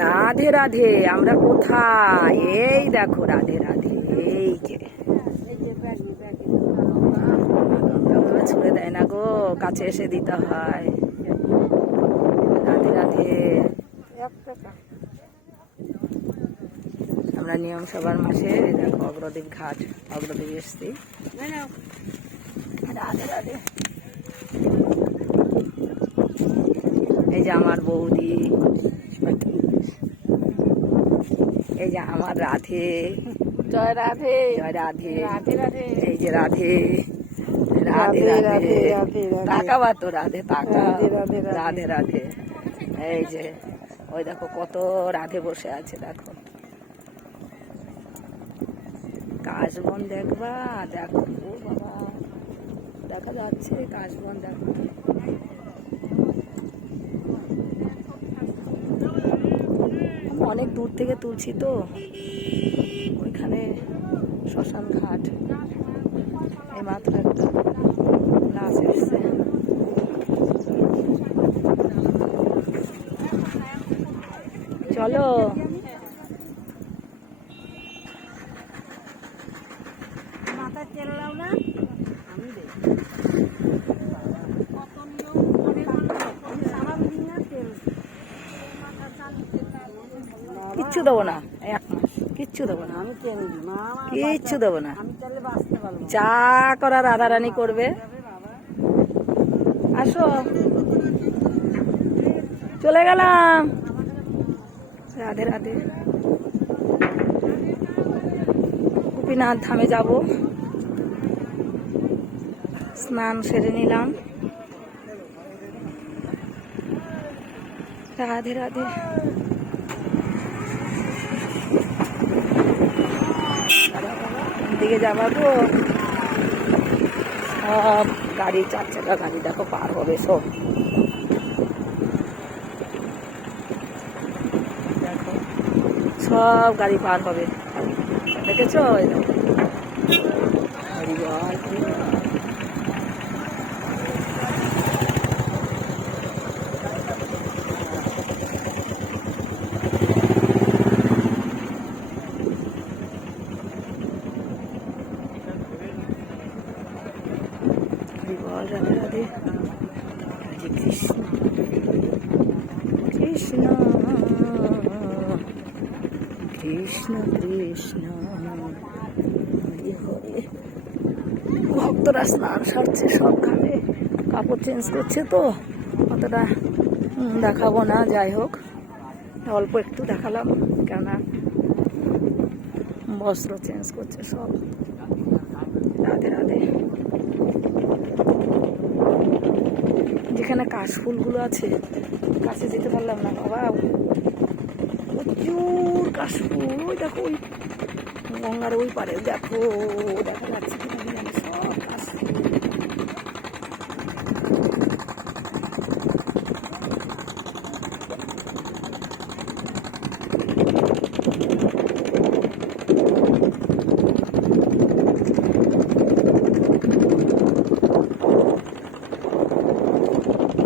রাধে রাধে। আমরা কোথায়? এই দেখো রাধে রাধে। এই যে ছুড়ে দেয় না গো, কাছে এসে দিতে হয়। রাধে রাধে। আমরা নিয়ম সবার মাসে দেখো অগ্রদ্বীপ ঘাট, অগ্রদ্বীপ এসছি। রাধে রাধে। এই যে আমার বৌদি, এই যে আমার রাধে। জয় রাধে। জয় রাধে। রাধে রাধে। এই যে রাধে রাধে রাধে। তাকাবা তো রাধে, তাকা। রাধে রাধে। এই যে ওই দেখো কত রাধে বসে আছে দেখো। কাশবন দেখবা? দেখো ও বাবা, দেখা যাচ্ছে কাশবন দেখো। অনেক দূর থেকে তুলছি তো, ওইখানে শ্মশান ঘাট। এই মাত্র একটা লাশ এসছে। চলো মাথায় তেল দাও না? আমি দেই। কিচ্ছু দেবো না, 1 মাস কিচ্ছু দেবো না, আমি তেল দিই মা, কিচ্ছু দেবো না। আমি তাহলে বাঁচতে পারবো। যা করা রাধারানী করবে। আসো, চলে গেলাম। রাধে রাধে। গোপীনাথ ধামে যাব, স্নান সেরে নিলাম। রাধে রাধে। দিকে যাবা গো, সব গাড়ি, 4 চাকা গাড়ি দেখো পার হবে সব। দেখো সব গাড়ি পার হবে, দেখেছো? রাধে রাধে। হরে কৃষ্ণ কৃষ্ণ কৃষ্ণ কৃষ্ণ হরে হরে। ভক্তরা স্নান সারছে, সব ঘাটে কাপড় চেঞ্জ করছে তো অতটা দেখাবো না। যাই হোক, অল্প একটু দেখালাম, কেননা বস্ত্র চেঞ্জ করছে সব। রাধে রাধে। যেখানে কাশফুলগুলো আছে, কাছে যেতে পারলাম না বাবা, প্রচুর কাশফুল। ওই দেখো, ওই গঙ্গার ওই পারে দেখো, দেখা যাচ্ছে কিনা জানি, সব কাশফুল।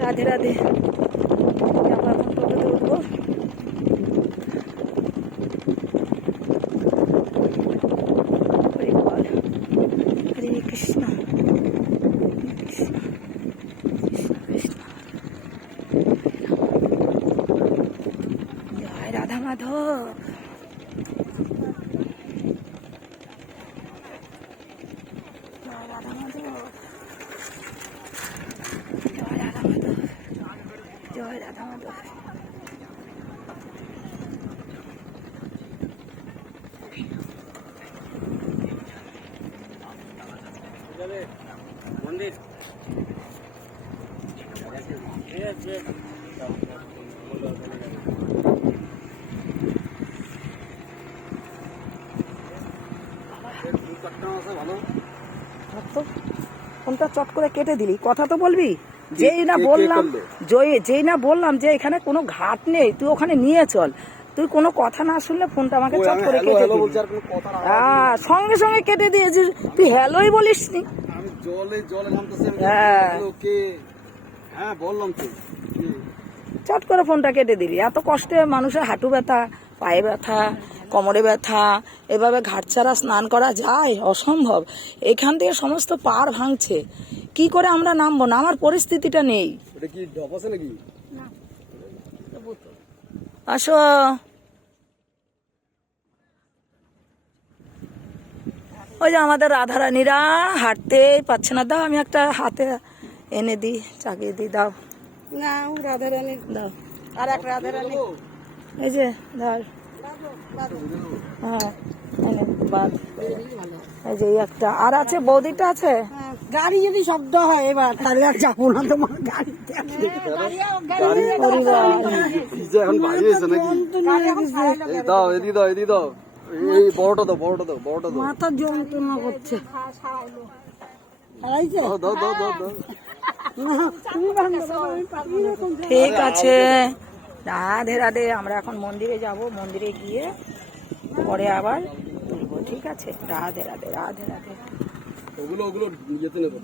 রাধে রাধে। এখন টোটোতে উঠবো। হরে কৃষ্ণ কৃষ্ণ কৃষ্ণ। জয় রাধা মাধব। জয় রাধা মাধব। জয় রাধা মাধব। জয় রাধা মাধব। মন্দির ফোনটা চট করে কেটে দিলি, কথা তো বলবি। যেই না বললাম যে এখানে কোনো ঘাট নেই, তুই ওখানে নিয়ে চল। তুই কোনো কথা না শুনলে ফোনটা আমাকে চট করে কেটে দিলি। সঙ্গে সঙ্গে কেটে দিয়েছিস, তুই হ্যালোই বলিস নি। জলে নামতেছি। হ্যাঁ হ্যাঁ বললাম তো। চট করে ফোনটা কেটে দিলি। এত কষ্টে মানুষের হাঁটু ব্যথা, পায়ে ব্যথা, কোমরে ব্যথা, এভাবে ঘাট ছাড়া স্নান করা যায়? অসম্ভব। এখান থেকে সমস্ত পাড় ভাঙছে, কি করে আমরা নামবো? নামার পরিস্থিতিটা নেই। এটা কি ডপ আছে নাকি? আসো। ওই যে আমাদের রাধারানীরা হাঁটতে পারছে না। দাও, আমি একটা হাতে এনে দিই, চাগিয়ে দিই। দাও না রাধারানী দাও। আর এক রাধারানী এই যে ধর। হ্যাঁ এনে বাদ। এই যে এই একটা আর আছে, বৌদিটা আছে। গাড়ি যদি শব্দ হয় এবার তাহলে আর যাবো না তোমার গাড়িতে। পিজা এখন ভারী হয়েছে নাকি? এই দাও, এদি দাও, এদি দাও। এই বড়টা দাও, বড়টা দাও, বড়টা দাও। মাথা যন্ত্রণা করছে। দাও, দাও, দাও, দাও, দাও। ঠিক আছে, রাধে রাধে। আমরা এখন মন্দিরে যাব, মন্দিরে গিয়ে পরে আবার তুলবো। ঠিক আছে, রাধে রাধে, রাধে রাধে। ওগুলো ইয়েতে নেবো।